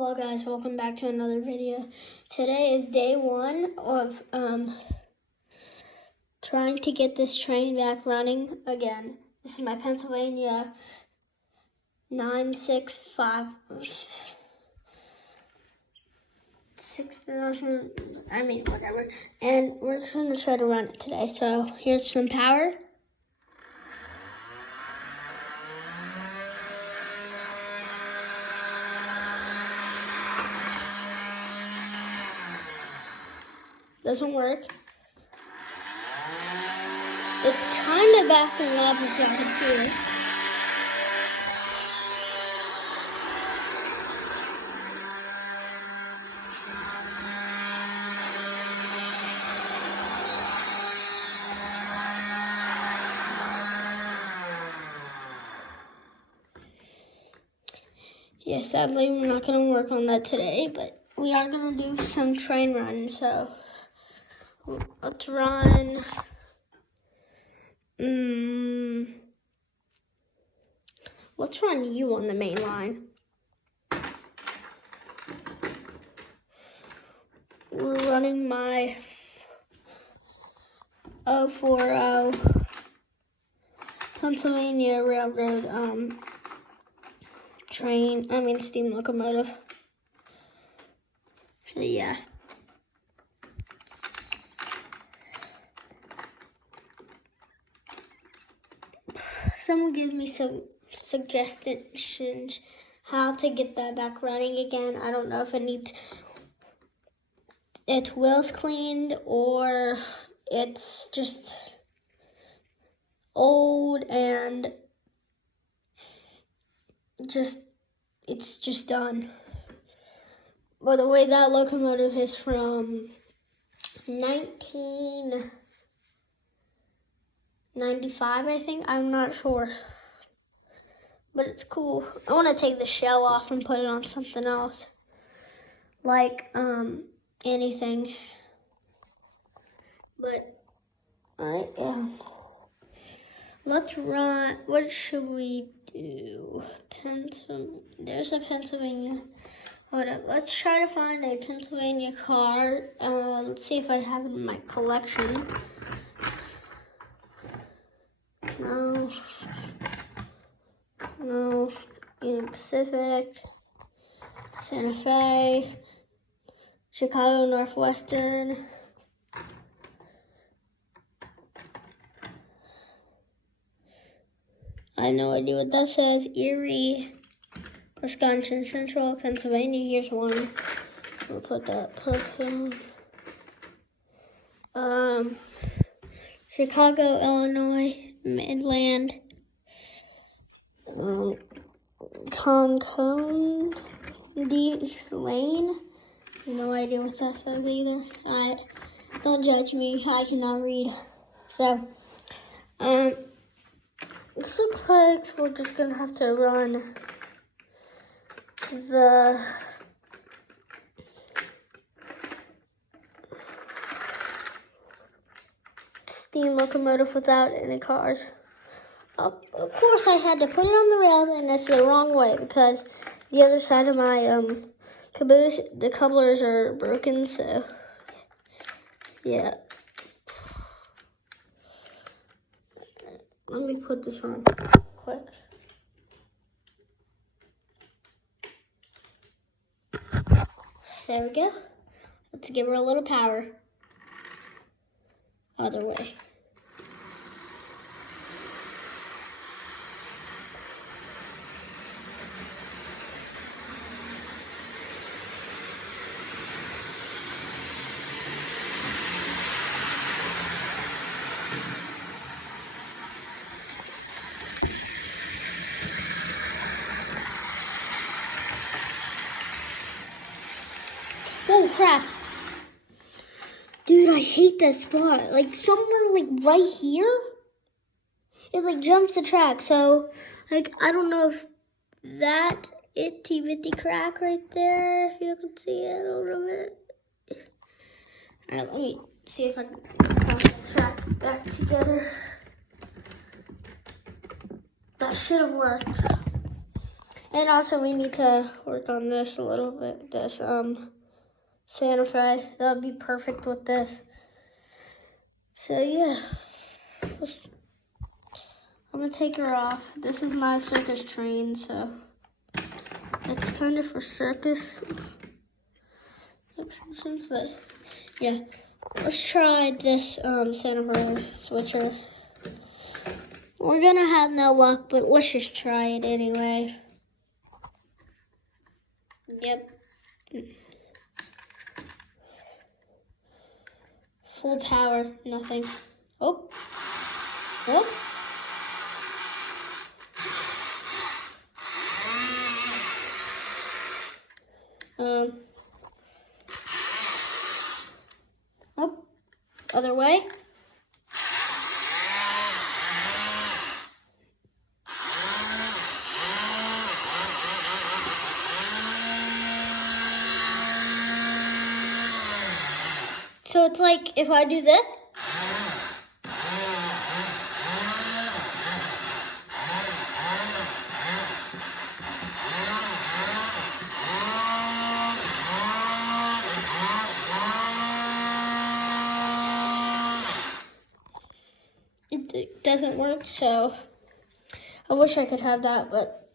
Hello guys, welcome back to another video. Today is day one of trying to get this train back running again. This is my Pennsylvania 965 whatever. And we're just gonna try to run it today. So here's some power. Doesn't work. It's kind of backing up, as you can see. Yeah, sadly, we're not going to work on that today, but we are going to do some train runs, so let's run. Let's run you on the main line. We're running my 040 Pennsylvania Railroad steam locomotive. So yeah. Someone give me some suggestions how to get that back running again. I don't know if it needs its wheels cleaned or it's just old and it's just done. By the way, that locomotive is from 1995, I think. I'm not sure. But it's cool. I want to take the shell off and put it on something else. Like, anything. But, alright, yeah. Let's run. What should we do? There's a Pennsylvania. Hold up. Let's try to find a Pennsylvania car. Let's see if I have it in my collection. No. Union Pacific, Santa Fe, Chicago Northwestern. I have no idea what that says. Erie, Wisconsin Central, Pennsylvania. Here's one. We'll put that purple. Chicago, Illinois, Midland. Concord, East Lane. No idea what that says either. Don't judge me. I cannot read. So, this looks like we're just gonna have to run the steam locomotive without any cars. Of course, I had to put it on the rails, and it's the wrong way because the other side of my caboose, the couplers are broken. So, yeah. Let me put this on quick. There we go. Let's give her a little power. Other way. Oh crap. Dude, I hate that spot. Like somewhere like right here, it like jumps the track. So like I don't know if that itty bitty crack right there, if you can see it a little bit. Alright, let me see if I can put the track back together. That should have worked. And also we need to work on this a little bit, this Santa Fe. That would be perfect with this. So yeah, I'm gonna take her off. This is my circus train, so it's kind of for circus exhibitions, but yeah. Let's try this Santa Fe switcher. We're gonna have no luck, but let's just try it anyway. Yep. Full power, nothing. Oh. Oh. Oh. Other way. So it's like if I do this. It doesn't work, so I wish I could have that, but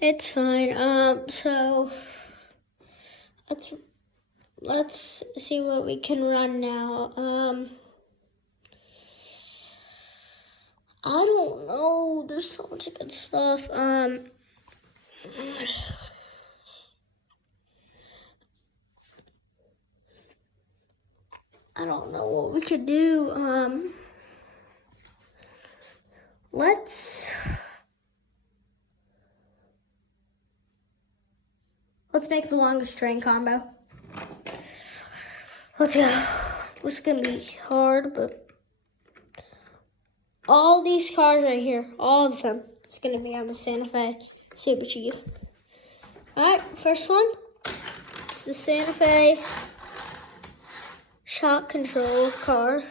it's fine. So let's see what we can run now. I don't know. There's so much good stuff. I don't know what we could do. Let's make the longest train combo. Let's go. This is gonna be hard, but all these cars right here, all of them, it's gonna be on the Santa Fe Super Chief. All right, first one. It's the Santa Fe shock control car.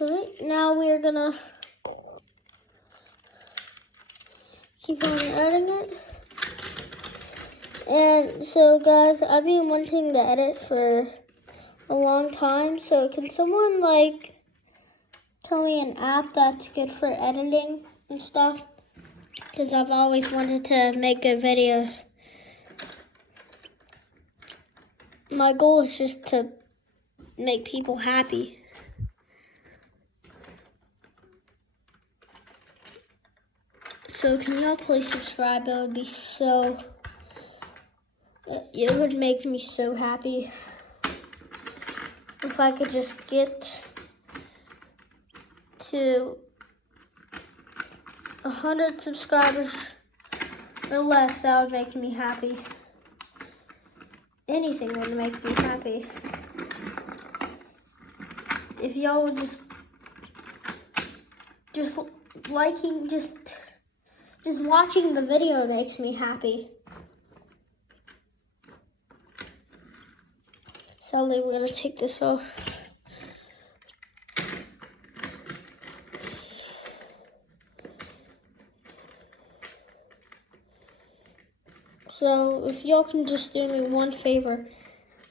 Alright, now we're gonna keep on adding it. And so guys, I've been wanting to edit for a long time, so can someone like tell me an app that's good for editing and stuff? Because I've always wanted to make good videos. My goal is just to make people happy. So can y'all please subscribe? It would be so, it would make me so happy if I could just get to 100 subscribers or less. That would make me happy. Anything would make me happy. If y'all would just liking, just watching the video makes me happy. Sadly, we're gonna take this off. So if y'all can just do me one favor,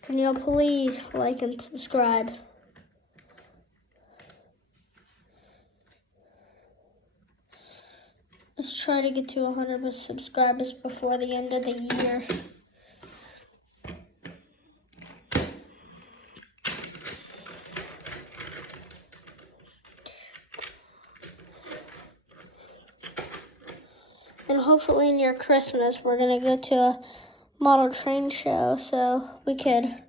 can y'all please like and subscribe? Let's try to get to 100 subscribers before the end of the year. And hopefully near Christmas, we're gonna go to a model train show, so I can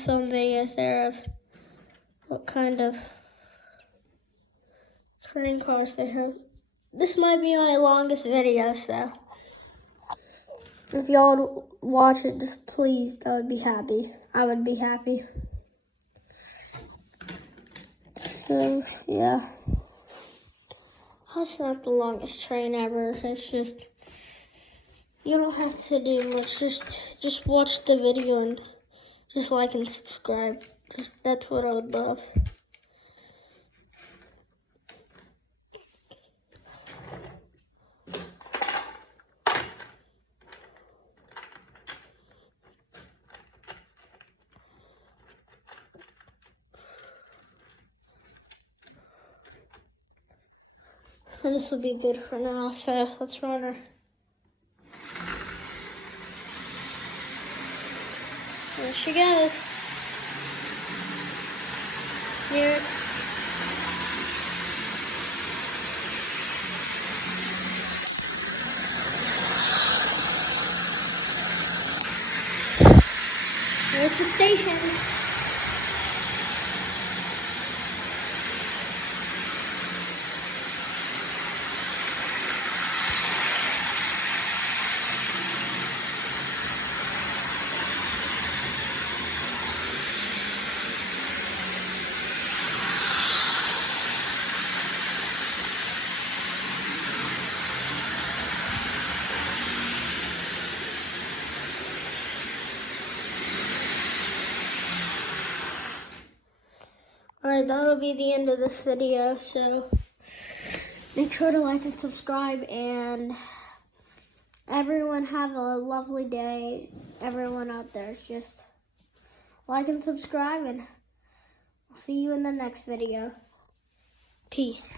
film videos there of what kind of train cars they have. This might be my longest video, so if y'all would watch it, just please, I would be happy. So, yeah. That's not the longest train ever. It's just, you don't have to do much. Just watch the video and just like and subscribe. That's what I would love. And this will be good for now, so let's run her. There she goes. Here. There's the station. Alright, that'll be the end of this video, so make sure to like and subscribe, and everyone have a lovely day. Everyone out there, just like and subscribe, and I'll see you in the next video. Peace.